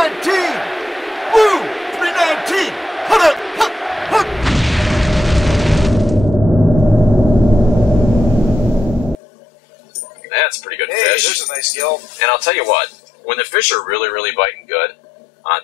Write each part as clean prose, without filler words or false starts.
319! Woo! 319! Hook up! Hook! Hook! That's a pretty good Hey, fish. there's a nice gill. And I'll tell you what, when the fish are really, really biting good,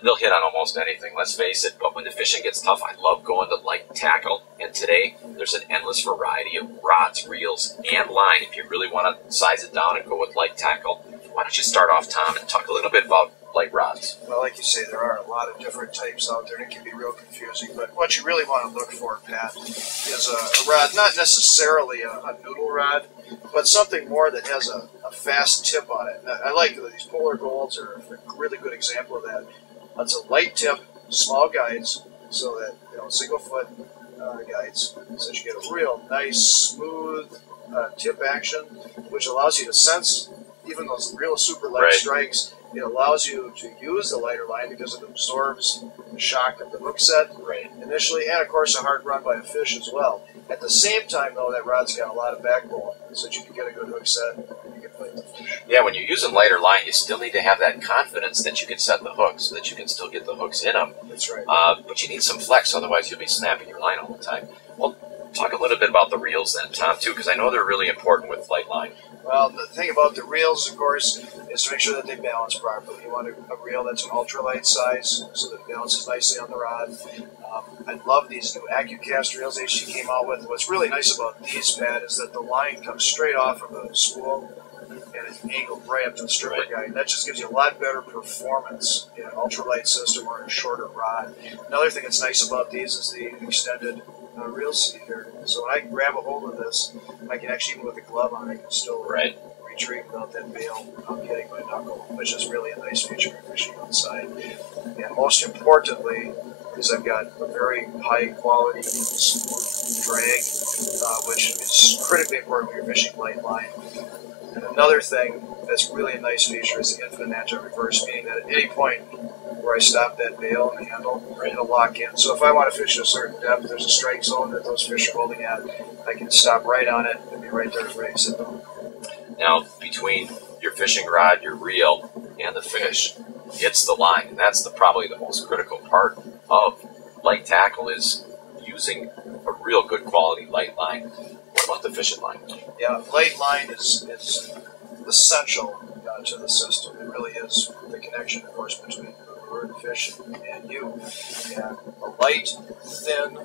they'll hit on almost anything, let's face it. But when the fishing gets tough, I love going to light tackle. And today, there's an endless variety of rods, reels, and line. If you really want to size it down and go with light tackle, why don't you start off, Tom, and talk a little bit about light rods? Well, like you say, there are a lot of different types out there, and it can be real confusing. But what you really want to look for, Pat, is a rod, not necessarily a noodle rod, but something more that has a fast tip on it. I like these Polar Golds are a really good example of that. It's a light tip, small guides, so that, single foot guides, so that you get a real nice, smooth tip action, which allows you to sense even those real super light strikes. It allows you to use the lighter line because it absorbs the shock of the hook set initially, and of course a hard run by a fish as well. At the same time, though, that rod's got a lot of backbone, so that you can get a good hook set and you can fight the fish. Yeah, when you're using lighter line, you still need to have that confidence that you can set the hook so that you can still get the hooks in them. That's right. But you need some flex, otherwise you'll be snapping your line all the time. Well, talk a little bit about the reels then, Tom, too, because I know they're really important with light line. Well, the thing about the reels, of course, is to make sure that they balance properly. You want a reel that's an ultralight size so that it balances nicely on the rod. I love these new AccuCast reels HT came out with. What's really nice about these, Pat, is that the line comes straight off of the spool and it's angled right up to the stripper guide. That just gives you a lot better performance in an ultralight system or in a shorter rod. Another thing that's nice about these is the extended reel seat here. So when I grab a hold of this, I can actually, even with a glove on, I can still retrieve without that bail hitting my knuckle, which is really a nice feature for fishing outside. And most importantly, is I've got a very high quality smooth drag, which is critically important when you're fishing light line. And another thing that's really a nice feature is the infinite anti-reverse, meaning that at any point where I stop that bail and the handle, it'll lock in. So if I want to fish at a certain depth, there's a strike zone that those fish are holding at, I can stop right on it and be right there ready to sit down. Now, between your fishing rod, your reel, and the fish, it's the line. And that's probably the most critical part of light tackle, is using a real good quality light line. What about the fishing line? Yeah, light line is essential to the system. It really is the connection, of course, between the lure, the fish, and you. And a light, thin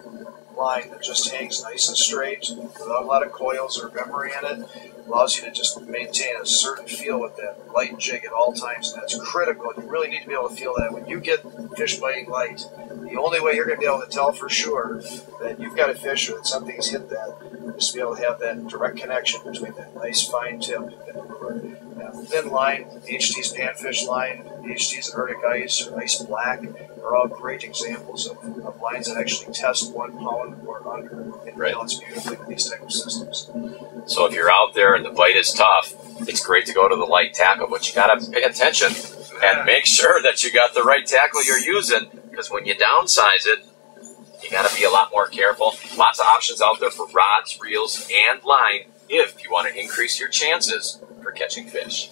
line that just hangs nice and straight without a lot of coils or memory in it allows you to just maintain a certain feel with that light jig at all times, and that's critical. You really need to be able to feel that. When you get fish biting light, the only way you're going to be able to tell for sure that you've got a fish or that something's hit that is to be able to have that direct connection between that nice fine tip and the lure. Now, thin line, HT's panfish line, HT's Arctic Ice, or Ice Black are all great examples of lines that actually test 1 pound or under and balance beautifully with these type of systems. So if you're out there and the bite is tough, it's great to go to the light tackle, but you got to pay attention and make sure that you got the right tackle you're using, because when you downsize it, you got to be a lot more careful. Lots of options out there for rods, reels, and line if you want to increase your chances for catching fish.